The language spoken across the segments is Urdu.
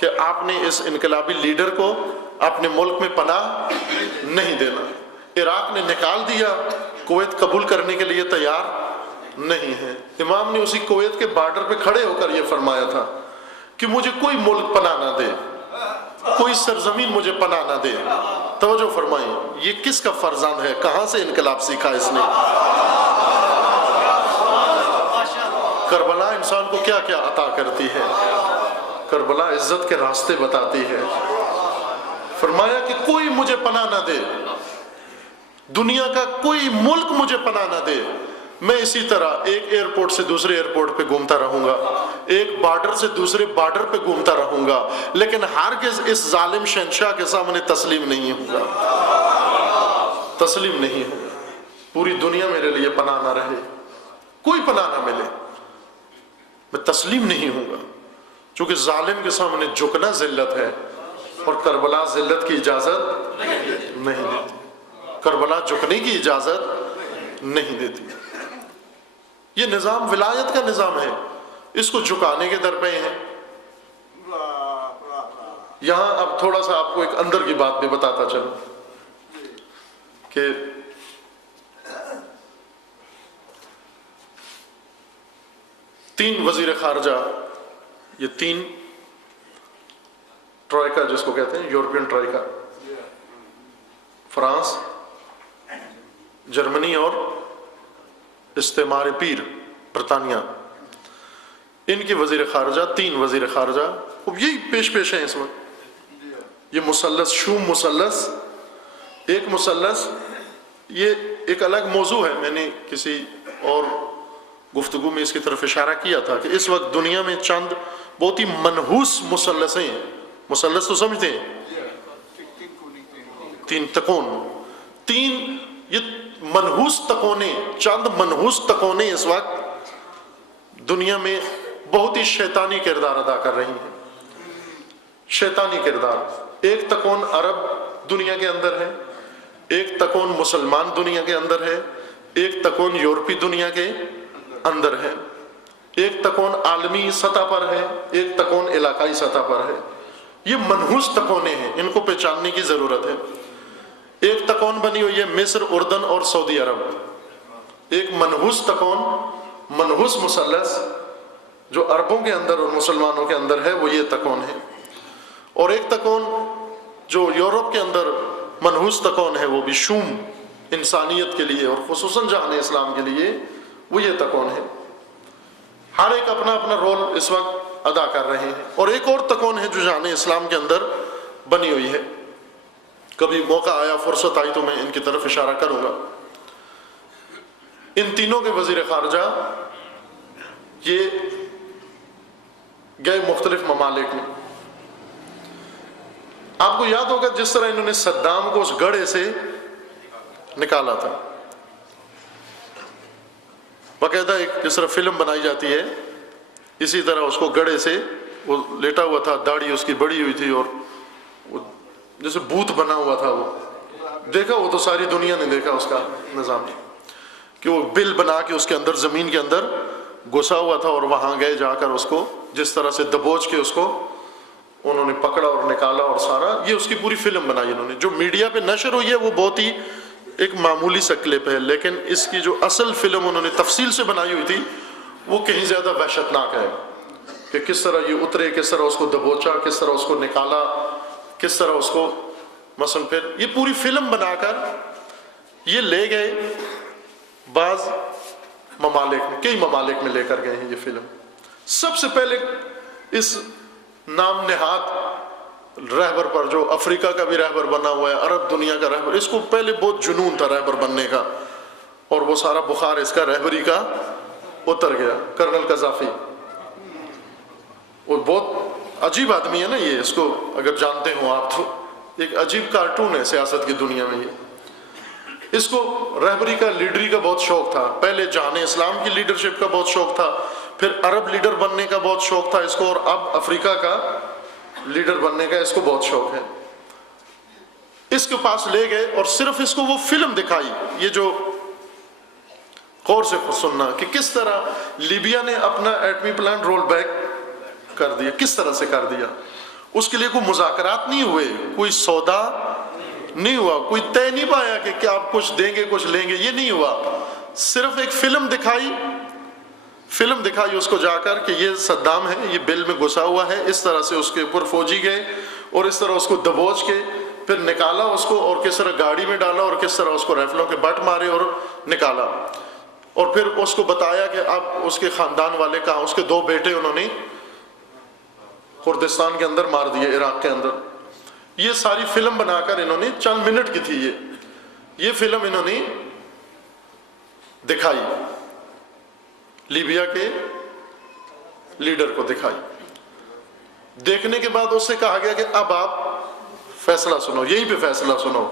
کہ آپ نے اس انقلابی لیڈر کو اپنے ملک میں پناہ نہیں دینا. عراق نے نکال دیا، کویت قبول کرنے کے لیے تیار نہیں ہے. امام نے اسی کویت کے بارڈر پہ کھڑے ہو کر یہ فرمایا تھا کہ مجھے کوئی ملک پناہ نہ دے، کوئی سرزمین مجھے پناہ نہ دے. توجہ فرمائیں، یہ کس کا فرزند ہے؟ کہاں سے انقلاب سیکھا اس نے؟ کربلا انسان کو کیا کیا عطا کرتی ہے. کربلا عزت کے راستے بتاتی ہے. فرمایا کہ کوئی مجھے پناہ نہ دے، دنیا کا کوئی ملک مجھے پناہ نہ دے، میں اسی طرح ایک ایئرپورٹ سے دوسرے ایئرپورٹ پہ گھومتا رہوں گا، ایک بارڈر سے دوسرے بارڈر پہ گھومتا رہوں گا، لیکن ہرگز اس ظالم شہنشاہ کے سامنے تسلیم نہیں ہوں گا. تسلیم نہیں ہوں گا. پوری دنیا میرے لیے پناہ نہ رہے، کوئی پناہ نہ ملے، میں تسلیم نہیں ہوں گا. چونکہ ظالم کے سامنے جھکنا ذلت ہے، اور کربلا ذلت کی اجازت نہیں دیتی. کربلا جھکنے کی اجازت نہیں دیتی. یہ نظام ولایت کا نظام ہے، اس کو جھکانے کے در پہ ہیں. یہاں اب تھوڑا سا آپ کو ایک اندر کی بات بھی بتاتا چلوں کہ تین وزیر خارجہ، یہ تین ٹرائکا جس کو کہتے ہیں، یورپین ٹرائکا، فرانس، جرمنی اور استعمار پیر برطانیہ، ان کی وزیر خارجہ، تین وزیر خارجہ اب یہی پیش ہیں اس وقت. یہ مثلث، شوم مثلث، ایک مثلث، یہ ایک الگ موضوع ہے. میں نے کسی اور گفتگو میں اس کی طرف اشارہ کیا تھا کہ اس وقت دنیا میں چند بہت ہی منحوس مثلثیں ہیں. مثلث تو سمجھتے ہیں، تین تکون، تین یہ منحوس تکونے، چند منحوس تکونے اس وقت دنیا میں بہت ہی شیطانی کردار ادا کر رہی ہیں. شیطانی کردار. ایک تکون عرب دنیا کے اندر ہے، ایک تکون مسلمان دنیا کے اندر ہے، ایک تکون یورپی دنیا کے اندر ہے، ایک تکون عالمی سطح پر ہے، ایک تکون علاقائی سطح پر ہے. یہ منحوس تکونے ہیں، ان کو پہچاننے کی ضرورت ہے. ایک تکون بنی ہوئی ہے مصر، اردن اور سعودی عرب. ایک منحوس تکون، منحوس مثلث جو عربوں کے اندر اور مسلمانوں کے اندر ہے، وہ یہ تکون ہے. اور ایک تکون جو یورپ کے اندر منحوس تکون ہے، وہ بھی شوم، انسانیت کے لیے اور خصوصاً جہان اسلام کے لیے وہ یہ تکون ہے. ہر ایک اپنا اپنا رول اس وقت ادا کر رہے ہیں. اور ایک اور تکون ہے جو جہان اسلام کے اندر بنی ہوئی ہے. کبھی موقع آیا، فرصت آئی تو میں ان کی طرف اشارہ کروں گا. ان تینوں کے وزیر خارجہ یہ گئے مختلف ممالک میں. آپ کو یاد ہوگا جس طرح انہوں نے صدام کو اس گڑھے سے نکالا تھا، باقاعدہ ایک جس طرح فلم بنائی جاتی ہے اسی طرح اس کو گڑھے سے، وہ لیٹا ہوا تھا، داڑھی اس کی بڑی ہوئی تھی اور جیسے بھوت بنا ہوا تھا. وہ دیکھا، وہ تو ساری دنیا نے دیکھا اس کا نظام، کہ وہ بل بنا کے اس کے اندر زمین کے اندر گھسا ہوا تھا، اور وہاں گئے جا کر اس کو جس طرح سے دبوچ کے اس کو انہوں نے پکڑا اور نکالا، اور سارا یہ اس کی پوری فلم بنائی انہوں نے. جو میڈیا پہ نشر ہوئی ہے وہ بہت ہی ایک معمولی سا کلپ ہے، لیکن اس کی جو اصل فلم انہوں نے تفصیل سے بنائی ہوئی تھی وہ کہیں زیادہ وحشتناک ہے، کہ کس طرح یہ اترے، کس طرح اس کو دبوچا، کس طرح اس کو نکالا، کس طرح اس کو مثلا پھر یہ پوری فلم بنا کر یہ لے گئے بعض ممالک میں، کئی ممالک میں لے کر گئے ہیں یہ فلم. سب سے پہلے اس نام نہاد رہبر پر، جو افریقہ کا بھی رہبر بنا ہوا ہے، عرب دنیا کا رہبر، اس کو پہلے بہت جنون تھا رہبر بننے کا، اور وہ سارا بخار اس کا رہبری کا اتر گیا. کرنل قذافی، وہ بہت عجیب آدمی ہے نا یہ، اس کو اگر جانتے ہوں آپ تو ایک عجیب کارٹون ہے سیاست کی دنیا میں. یہ اس کو رہبری کا، لیڈری کا بہت شوق تھا. پہلے جہان اسلام کی لیڈرشپ کا بہت شوق تھا، پھر عرب لیڈر بننے کا بہت شوق تھا اس کو، اور اب افریقہ کا لیڈر بننے کا اس کو بہت شوق ہے. اس کے پاس لے گئے اور صرف اس کو وہ فلم دکھائی. یہ جو غور سے سننا کہ کس طرح لیبیا نے اپنا ایٹمی پلانٹ رول بیک کر دیا، کس طرح سے کر دیا. اس کے لیے کوئی مذاکرات نہیں ہوئے، کوئی سودا نہیں ہوا، کوئی طے نہیں پایا کہ کیا آپ کچھ دیں گے کچھ لیں گے، یہ نہیں ہوا. صرف ایک فلم دکھائی اس کو جا کر کہ یہ صدام ہے، یہ بل میں گھسا ہوا ہے، اس طرح سے اس کے اوپر فوجی گئے اور اس طرح اس کو دبوچ کے پھر نکالا اس کو، اور کس طرح گاڑی میں ڈالا اور کس طرح اس کو رائفلوں کے بٹ مارے اور نکالا. اور پھر اس کو بتایا کہ اب اس کے خاندان والے کہاں، اس کے 2 بیٹے انہوں نے کردستان کے اندر مار دیے، عراق کے اندر. یہ ساری فلم بنا کر انہوں نے، چند منٹ کی تھی یہ فلم انہوں نے دکھائی، لیبیا کے لیڈر کو دکھائی. دیکھنے کے بعد اس سے کہا گیا کہ اب آپ فیصلہ سنو، یہیں پہ فیصلہ سنو.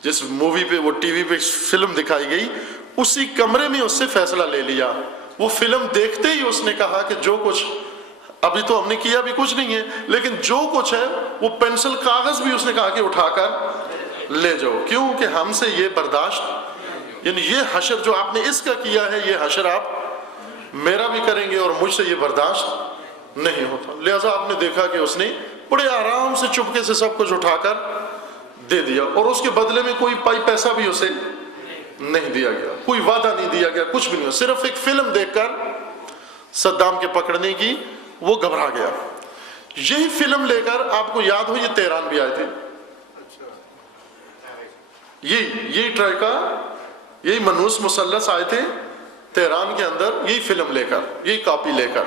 جس مووی پہ، وہ ٹی وی پہ فلم دکھائی گئی، اسی کمرے میں اس سے فیصلہ لے لیا. وہ فلم دیکھتے ہی اس نے کہا کہ جو کچھ ابھی تو ہم نے کیا بھی کچھ نہیں ہے، لیکن جو کچھ ہے وہ پینسل کاغذ بھی اس نے کہا کہ اٹھا کر لے جاؤ، کیوں کہ ہم سے یہ برداشت، یعنی یہ حشر جو آپ نے اس کا کیا ہے، یہ حشر آپ میرا بھی کریں گے اور مجھ سے یہ برداشت نہیں ہوتا. لہذا آپ نے دیکھا کہ اس نے بڑے آرام سے چپکے سے سب کچھ اٹھا کر دے دیا، اور اس کے بدلے میں کوئی پیسہ بھی اسے نہیں دیا گیا، کوئی وعدہ نہیں دیا گیا، کچھ بھی نہیں. صرف ایک فلم دیکھ کر صدام کے پکڑنے کی وہ گھبرا گیا. یہی فلم لے کر آپ کو یاد ہو یہ تہران بھی آئے تھے، یہی ٹرائکا، یہی منوس مثلث آئے تھے تہران کے اندر، یہی فلم لے کر، یہی کاپی لے کر،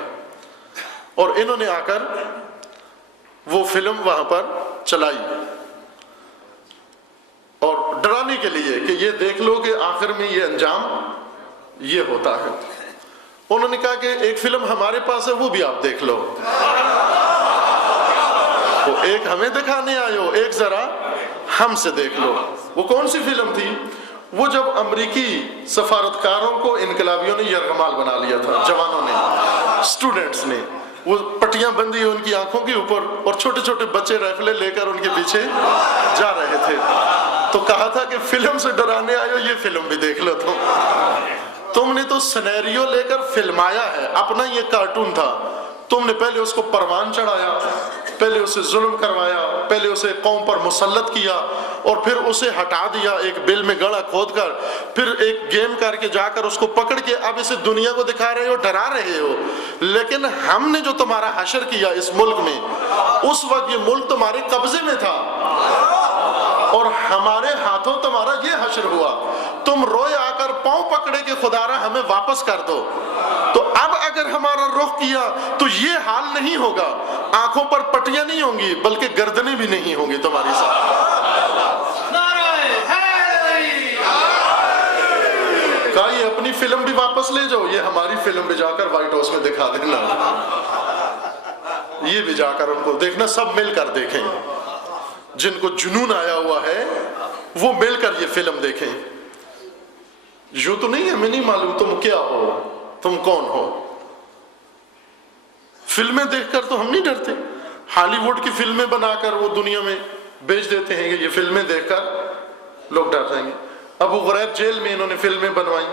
اور انہوں نے آ کر وہ فلم وہاں پر چلائی اور ڈرانے کے لیے کہ یہ دیکھ لو کہ آخر میں یہ انجام یہ ہوتا ہے. انہوں نے کہا کہ ایک فلم ہمارے پاس ہے، وہ بھی آپ دیکھ لو. تو ایک ہمیں دکھانے آئے ہو، ایک ذرا ہم سے دیکھ لو. وہ کون سی فلم تھی؟ وہ جب امریکی سفارتکاروں کو انقلابیوں نے یرغمال بنا لیا تھا، جوانوں نے، اسٹوڈنٹس نے، وہ پٹیاں بندی ان کی آنکھوں کے اوپر اور چھوٹے چھوٹے بچے رائفلیں لے کر ان کے پیچھے جا رہے تھے. تو کہا تھا کہ فلم سے ڈرانے آئے ہو، یہ فلم بھی دیکھ لو. تم نے تو سینیریو لے کر فلمایا ہے، اپنا یہ کارٹون تھا. تم نے پہلے اس کو پروان چڑھایا، پہلے اسے ظلم کروایا، پہلے اسے قوم پر مسلط کیا، اور پھر اسے ہٹا دیا ایک بل میں گڑھا کھود کر، پھر ایک گیم کر کے جا کر اس کو پکڑ کے اب اسے دنیا کو دکھا رہے ہو، ڈرا رہے ہو. لیکن ہم نے جو تمہارا حشر کیا اس ملک میں، اس وقت یہ ملک تمہارے قبضے میں تھا اور ہمارے ہاتھوں تمہارا یہ حشر ہوا. تم روئے آ کر پاؤں پکڑے کہ خدا را ہمیں واپس کر دو. تو اب اگر ہمارا رخ کیا تو یہ حال نہیں ہوگا، آنکھوں پر پٹیاں نہیں ہوں گی بلکہ گردنیں بھی نہیں ہوں گی تمہاری ساتھ. کہا یہ اپنی فلم بھی واپس لے جاؤ، یہ ہماری فلم بھی جا کر وائٹ ہاؤس میں دکھا دینا، یہ بھی جا کر ان کو دیکھنا، سب مل کر دیکھیں. جن کو جنون آیا ہوا ہے وہ مل کر یہ فلم دیکھیں. یوں تو نہیں، ہمیں نہیں معلوم تم کیا ہو، تم کون ہو. فلمیں دیکھ کر تو ہم نہیں ڈرتے. ہالی ووڈ کی فلمیں بنا کر وہ دنیا میں بیچ دیتے ہیں کہ یہ فلمیں دیکھ کر لوگ ڈر جائیں گے. ابو غریب جیل میں انہوں نے فلمیں بنوائیں،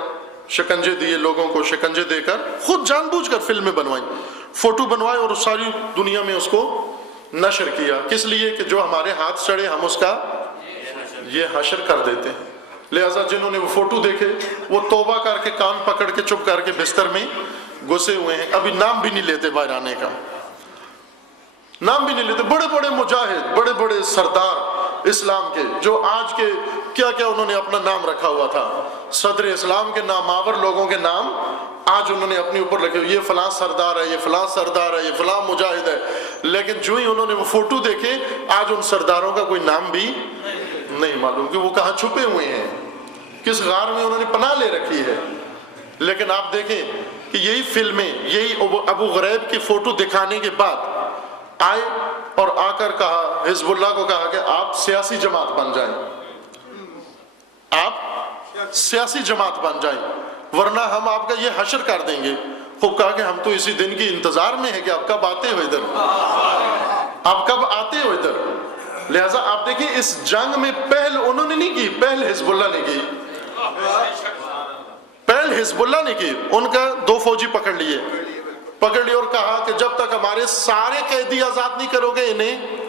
شکنجے دیے لوگوں کو، شکنجے دے کر خود جان بوجھ کر فلمیں بنوائیں، فوٹو بنوائے اور ساری دنیا میں اس کو نشر کیا. کس لیے؟ کہ جو ہمارے ہاتھ چڑھے ہم اس کا یہ حشر کر دیتے ہیں. لہٰذا جنہوں نے وہ فوٹو دیکھے وہ توبہ کر کے کان پکڑ کے چپ کر کے بستر میں گھسے ہوئے ہیں. ابھی نام بھی نہیں لیتے باہر آنے کا، نام بھی نہیں لیتے. بڑے بڑے مجاہد، بڑے بڑے سردار اسلام کے، جو آج کے کیا کیا انہوں نے اپنا نام رکھا ہوا تھا، صدر اسلام کے نامآور لوگوں کے نام آج انہوں نے اپنے اوپر رکھے، یہ فلاں سردار ہے، یہ فلاں سردار ہے، یہ فلاں مجاہد ہے. لیکن جو ہی انہوں نے وہ فوٹو دیکھے آج ان سرداروں کا کوئی نام بھی نہیں معلوم کہ وہ کہاں چھپے ہوئے ہیں، کس غار میں انہوں نے پناہ لے رکھی ہے. لیکن آپ دیکھیں کہ یہی فلمیں، یہی ابو غریب کی فوٹو دکھانے کے بعد آئے اور آ کر کہا، حزب اللہ کو کہا کہ آپ سیاسی جماعت بن جائیں، آپ سیاسی جماعت بن جائیں ورنہ ہم آپ کا یہ حشر کر دیں گے. خوب کہا کہ ہم تو اسی دن کی انتظار میں ہیں کہ آپ کب آتے ہو ادھر، آپ کب آتے ہو ادھر. لہٰذا آپ دیکھیں اس جنگ میں پہل انہوں نے نہیں کی، پہل حزب اللہ نے کی، پہل حزب اللہ نے کی. ان کا 2 فوجی پکڑ لیے، پکڑ لی اور کہا کہ جب تک ہمارے سارے قیدی آزاد نہیں کرو گے انہیں